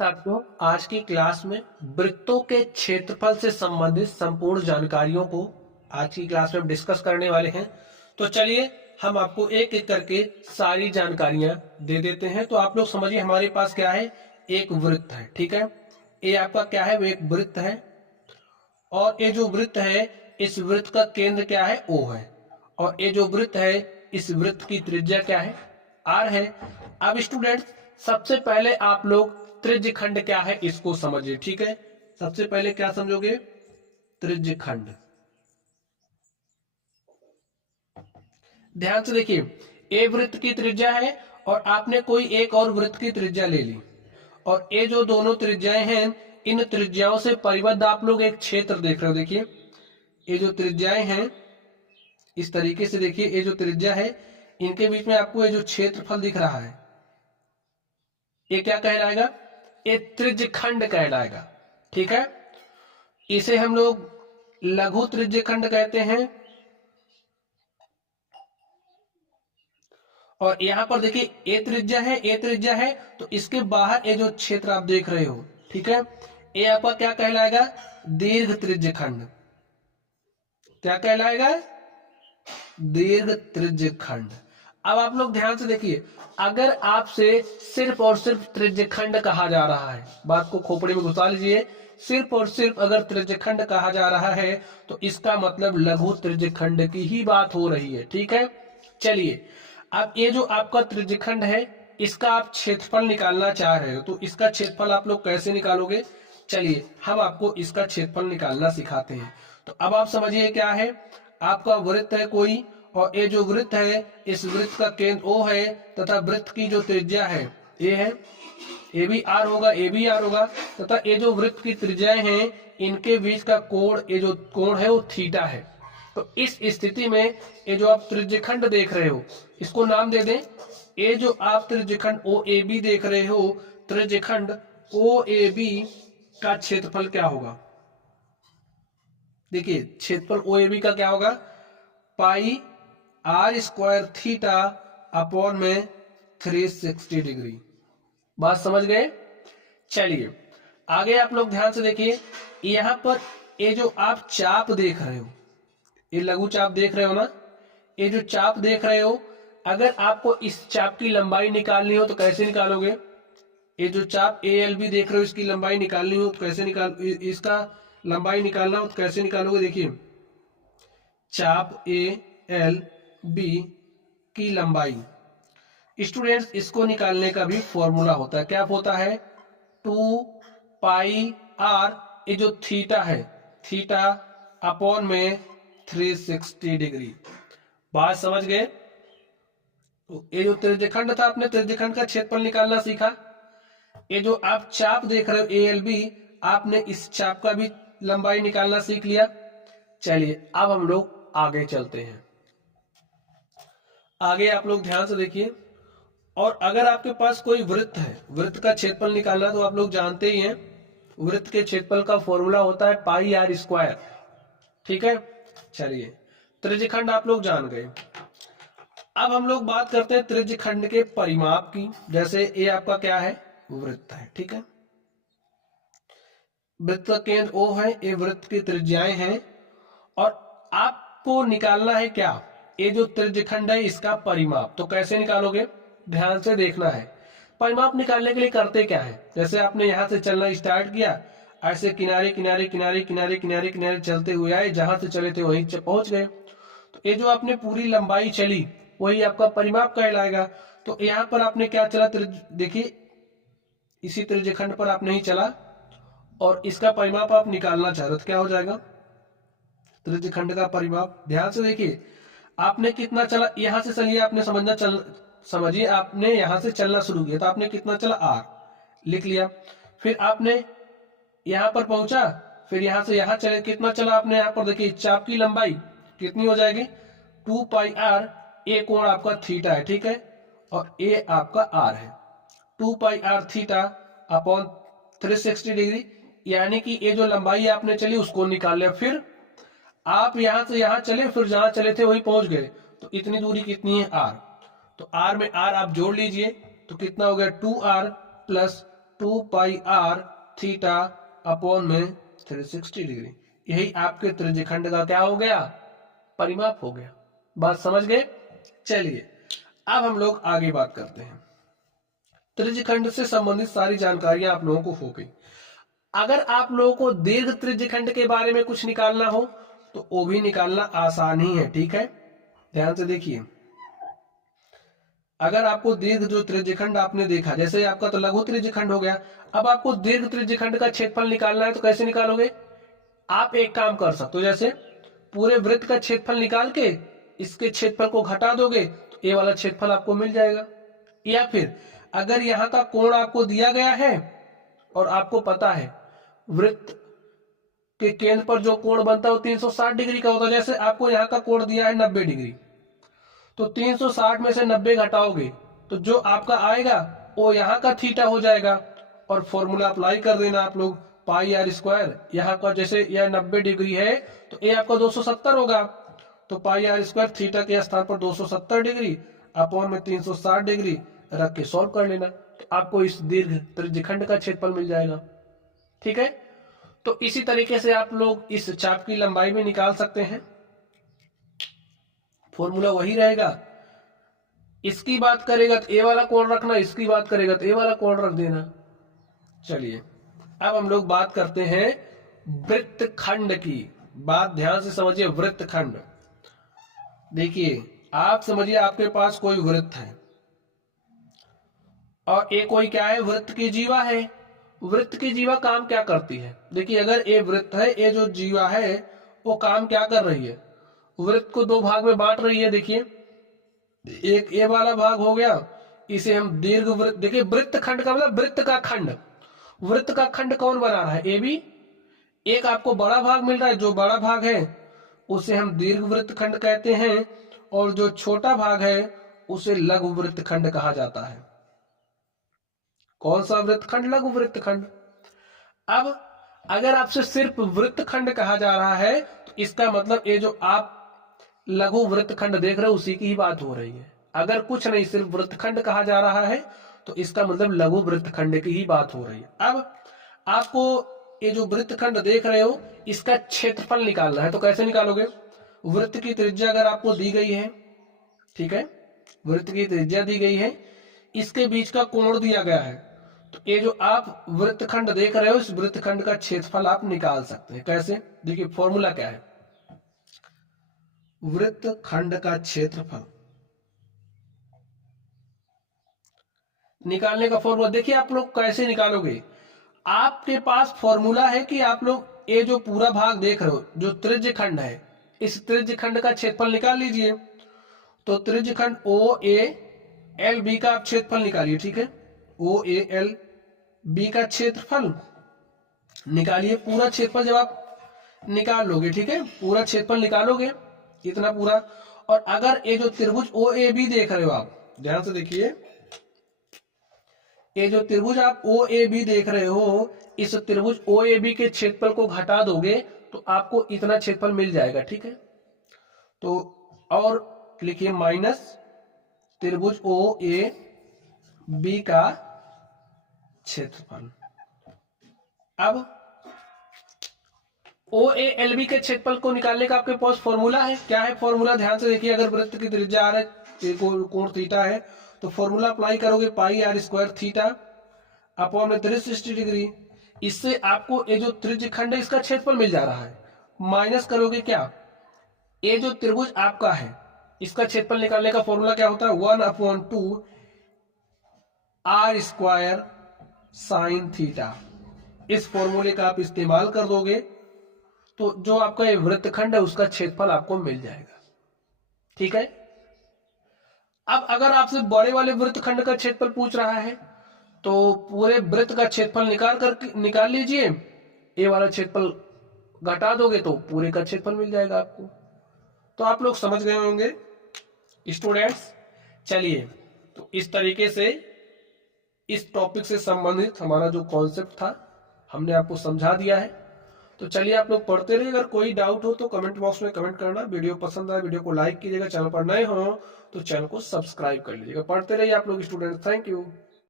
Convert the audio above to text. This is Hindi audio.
साथियों, आज की क्लास में वृत्तों के क्षेत्रफल से संबंधित संपूर्ण जानकारियों को आज की क्लास में हम डिस्कस करने वाले हैं। तो चलिए हम आपको एक एक करके सारी जानकारियां दे देते हैं। तो आप लोग समझिए, हमारे पास क्या है, एक वृत्त है। ठीक है, ये आपका क्या है, वो एक वृत्त है। और ये जो वृत्त है, इस वृत्त का केंद्र क्या है, O है। और ये जो वृत्त है, इस वृत्त की त्रिज्या क्या है, R है। अब स्टूडेंट, सबसे पहले आप लोग त्रिज्यखंड क्या है इसको समझिए। ठीक है, सबसे पहले क्या समझोगे, त्रिज्यखंड। ध्यान से देखिए, ए वृत्त की त्रिज्या है और आपने कोई एक और वृत्त की त्रिज्या ले ली, और ये जो दोनों त्रिज्याएं हैं, इन त्रिज्याओं से परिबद्ध आप लोग एक क्षेत्र देख रहे हो। देखिए, ये जो त्रिज्याएं हैं, इस तरीके से देखिए, ये जो त्रिज्या है, इनके बीच में आपको ये जो क्षेत्रफल दिख रहा है, ये क्या कहलाएगा, ये त्रिज्यखंड कहलाएगा। ठीक है, इसे हम लोग लघु त्रिज्यखंड कहते हैं। और यहां पर देखिए, ए त्रिज्या है, ए त्रिज्या है, तो इसके बाहर ये जो क्षेत्र आप देख रहे हो, ठीक है, ये आपका क्या कहलाएगा, दीर्घ त्रिज्यखंड। क्या कहलाएगा, दीर्घ त्रिज्यखंड। अब आप लोग ध्यान से देखिए, अगर आपसे सिर्फ और सिर्फ त्रिज्यखंड कहा जा रहा है, बात को खोपड़ी में घुसा लीजिए, सिर्फ और सिर्फ अगर त्रिज्यखंड कहा जा रहा है तो इसका मतलब लघु त्रिज्यखंड की ही बात हो रही है। ठीक है, चलिए, अब ये जो आपका त्रिज्यखंड है, इसका आप क्षेत्रफल निकालना चाह रहे हो, तो इसका क्षेत्रफल आप लोग कैसे निकालोगे, चलिए हम आपको इसका क्षेत्रफल निकालना सिखाते हैं। तो अब आप समझिए, क्या है, आपका वृत्त है कोई, और ये जो वृत्त है, इस वृत्त का केंद्र O है, तथा वृत्त की जो त्रिज्या है ये है, ये भी R होगा, ये भी R होगा, तथा ये जो वृत्त की त्रिज्याएं हैं, इनके बीच का कोण, ये जो कोण है वो थीटा है। तो इस स्थिति में ये जो आप त्रिज्यखंड देख रहे हो, इसको नाम दे दें, ये जो आप त्रिज्यखंड OAB देख रहे हो, त्रिज्यखंड OAB का क्षेत्रफल क्या होगा। देखिए, क्षेत्रफल OAB का क्या होगा, पाई R² थीटा अपॉन में 360 डिग्री। बात समझ गए। चलिए आगे आप लोग ध्यान से देखिए, यहां पर ये जो आप चाप देख रहे हो, ये लघु चाप देख रहे हो ना, ये जो चाप देख रहे हो, अगर आपको इस चाप की लंबाई निकालनी हो तो कैसे निकालोगे। ये जो चाप ALB देख रहे हो, इसकी लंबाई निकालनी हो तो कैसे इसका लंबाई निकालना हो तो कैसे निकालोगे। देखिए, चाप ALB की लंबाई, स्टूडेंट्स इसको निकालने का भी फॉर्मूला होता है। क्या होता है, 2 पाई R, ये जो थीटा है, थीटा अपॉन में 360 डिग्री। बात समझ गए। तो ये जो त्रिज्यखंड था, आपने त्रिज्यखंड का क्षेत्रफल निकालना सीखा। ये जो आप चाप देख रहे हो ALB, आपने इस चाप का भी लंबाई निकालना सीख लिया। चलिए अब हम लोग आगे चलते हैं। आगे आप लोग ध्यान से देखिए, और अगर आपके पास कोई वृत्त है, वृत्त का क्षेत्रफल निकालना तो आप लोग जानते ही हैं, वृत्त के क्षेत्रफल का फॉर्मूला होता है पाई R²। ठीक है, चलिए त्रिज्यखंड आप लोग जान गए। अब हम लोग बात करते हैं त्रिज्यखंड के परिमाप की। जैसे ये आपका क्या है, वृत्त है। ठीक है, वृत्त का केंद्र O है, ये वृत्त की त्रिज्याएं हैं, और आपको निकालना है क्या, ये जो त्रिज्यखंड है इसका परिमाप। तो कैसे निकालोगे, ध्यान से देखना है। परिमाप निकालने के लिए करते क्या है, जैसे आपने यहां से चलना स्टार्ट किया, ऐसे किनारे किनारे किनारे किनारे किनारे किनारे चलते हुए आए, जहां से चले थे वहीं पहुंच गए। तो ये जो आपने पूरी लंबाई चली, वही आपका परिमाप कहलाएगा। तो यहाँ पर आपने क्या चला, देखिए इसी त्रिज्यखंड पर आप नहीं चला, और इसका परिमाप आप निकालना चाह रहे हो, तो क्या हो जाएगा, त्रिज्यखंड का परिमाप। ध्यान से देखिए, आपने कितना चला, यहां से चलिए, आपने समझिए आपने यहां से चलना शुरू किया, तो आपने कितना चला, R लिख लिया। फिर आपने यहां पर पहुंचा, फिर यहां से यहां चले, कितना चला आपने, यहां पर देखिए चाप की लंबाई कितनी हो जाएगी, 2 पाई R। ए कोण आपका थीटा है, ठीक है, और ए आपका R है, 2 पाई R थीटा अपॉन 360 डिग्री। यानी कि ये जो लंबाई आपने चली उसको निकाल लिया। फिर आप यहां से यहां चले, फिर जहां चले थे वहीं पहुंच गए, तो इतनी दूरी कितनी है, R। तो R में R आप जोड़ लीजिए, तो कितना हो गया, 2R plus 2πr theta upon में 360 डिग्री। यही आपके त्रिज्यखंड का क्या हो गया, परिमाप हो गया। बात समझ गए। चलिए अब हम लोग आगे बात करते हैं। त्रिज्यखंड से संबंधित सारी जानकारियां आप लोगों को हो गई। अगर आप लोगों को दीर्घ त्रिज्यखंड के बारे में कुछ निकालना हो तो वो भी निकालना आसान ही है, ठीक है। ध्यान से देखिए, अगर आपको दीर्घ जो त्रिज्यखंड आपने देखा, जैसे आपका तो लघु त्रिज्यखंड हो गया, अब आपको दीर्घ त्रिज्यखंड का क्षेत्रफल निकालना है तो कैसे निकालोगे। आप एक काम कर सकते हो, जैसे पूरे वृत्त का क्षेत्रफल निकाल के इसके क्षेत्रफल को घटा दोगे तो ये वाला क्षेत्रफल आपको मिल जाएगा। या फिर अगर यहाँ का कोण आपको दिया गया है और आपको पता है वृत्त के केंद्र पर जो कोण बनता है वो 360 डिग्री का होता है। जैसे आपको यहाँ का कोण दिया है 90 डिग्री, तो 360 में से 90 घटाओगे तो जो आपका आएगा वो यहाँ का थीटा हो जाएगा। और फॉर्मूला अप्लाई कर देना आप लोग, पाई आर स्क्वायर, यहाँ का जैसे यह 90 डिग्री है तो ये आपका 270 होगा, तो पाई आर स्क्वायर थीटा के स्थान पर 270 डिग्री अपॉन में 360 डिग्री रख के सॉल्व कर लेना, तो आपको इस दीर्घ त्रिज्यखंड का क्षेत्रफल मिल जाएगा। ठीक है, तो इसी तरीके से आप लोग इस चाप की लंबाई भी निकाल सकते हैं। फॉर्मूला वही रहेगा, इसकी बात करेगा तो ए वाला कोण रखना, इसकी बात करेगा तो ए वाला कोण रख देना। चलिए अब हम लोग बात करते हैं वृत्तखंड की। बात ध्यान से समझिए, वृत्तखंड। देखिए आप समझिए आपके पास कोई वृत्त है और ये कोई क्या है, वृत्त की जीवा है। वृत्त की जीवा काम क्या करती है, देखिए अगर ये वृत्त है, ये जो जीवा है वो काम क्या कर रही है, वृत्त को दो भाग में बांट रही है। देखिए एक ये वाला भाग हो गया, इसे हम दीर्घ वृत्त, देखिए वृत्तखंड का मतलब वृत्त का खंड। वृत्त का खंड कौन बना रहा है, ए बी। एक आपको बड़ा भाग मिल रहा है, जो बड़ा भाग है उसे हम दीर्घ वृत्तखंड कहते हैं, और जो छोटा भाग है उसे लघु वृत्तखंड कहा जाता है। कौन सा वृत्तखंड, लघु वृत्तखंड। अब अगर आपसे सिर्फ वृत्तखंड कहा जा रहा है तो इसका मतलब ये जो आप लघु वृत्तखंड देख रहे हो उसी की ही बात हो रही है। अगर कुछ नहीं, सिर्फ वृत्तखंड कहा जा रहा है तो इसका मतलब लघु वृत्तखंड की ही बात हो रही है। अब आपको ये जो वृत्तखंड देख रहे हो इसका क्षेत्रफल निकालना है, तो कैसे निकालोगे। वृत्त की त्रिज्या अगर आपको दी गई है, ठीक है, वृत्त की त्रिज्या दी गई है, इसके बीच का कोण दिया गया है, तो ये जो आप वृत्तखंड देख रहे हो इस वृत्तखंड का क्षेत्रफल आप निकाल सकते हैं। कैसे, देखिए फॉर्मूला क्या है, वृत्तखंड का क्षेत्रफल निकालने का फॉर्मूला देखिए आप लोग कैसे निकालोगे। आपके पास फॉर्मूला है कि आप लोग ये जो पूरा भाग देख रहे हो जो त्रिज्यखंड है, इस त्रिज्यखंड का क्षेत्रफल निकाल लीजिए। तो त्रिज्यखंड ओ ए एल बी का आप क्षेत्रफल निकालिए, ठीक है, ओ ए एल बी का क्षेत्रफल निकालिए। पूरा क्षेत्रफल जब आप निकाल लोगे, ठीक है, पूरा क्षेत्रफल निकालोगे इतना पूरा। और अगर ये जो त्रिभुज ओ ए बी देख रहे हो आप, ध्यान से देखिए, ये जो त्रिभुज आप ओ ए बी देख रहे हो, इस त्रिभुज ओ ए बी के क्षेत्रफल को घटा दोगे तो आपको इतना क्षेत्रफल मिल जाएगा, ठीक है। तो और लिखिए माइनस त्रिभुज ओ ए बी का क्षेत्रफल। अब ओ ए एल बी के क्षेत्रफल को निकालने का आपके पास फॉर्मूला है, क्या है फॉर्मूला, ध्यान से देखिए। अगर वृत्त की त्रिज्या आर है, कोण थीटा है, तो फॉर्मूला अप्लाई करोगे पाई आर स्क्वायर थीटा अपॉन में 360 डिग्री। इससे आपको ये जो त्रिज्यखंड है इसका क्षेत्रफल मिल जा रहा है। माइनस करोगे क्या, ये जो त्रिभुज आपका है इसका क्षेत्रफल निकालने का फॉर्मूला क्या होता है, 1/2 आर स्क्वायर साइन थीटा। इस फॉर्मूले का आप इस्तेमाल कर दोगे तो जो आपका ये वृत्तखंड है उसका क्षेत्रफल आपको मिल जाएगा, ठीक है। अब अगर आपसे बड़े वाले वृत्तखंड का क्षेत्रफल पूछ रहा है तो पूरे वृत्त का क्षेत्रफल निकाल लीजिए, ये वाला क्षेत्रफल घटा दोगे तो पूरे का क्षेत्रफल मिल जाएगा आपको। तो आप लोग समझ गए होंगे स्टूडेंट्स। चलिए, तो इस तरीके से इस टॉपिक से संबंधित हमारा जो कॉन्सेप्ट था हमने आपको समझा दिया है। तो चलिए आप लोग पढ़ते रहिए, अगर कोई डाउट हो तो कमेंट बॉक्स में कमेंट करना। वीडियो पसंद आए वीडियो को लाइक कीजिएगा, चैनल पर नए हो तो चैनल को सब्सक्राइब कर लीजिएगा। पढ़ते रहिए आप लोग स्टूडेंट, थैंक यू।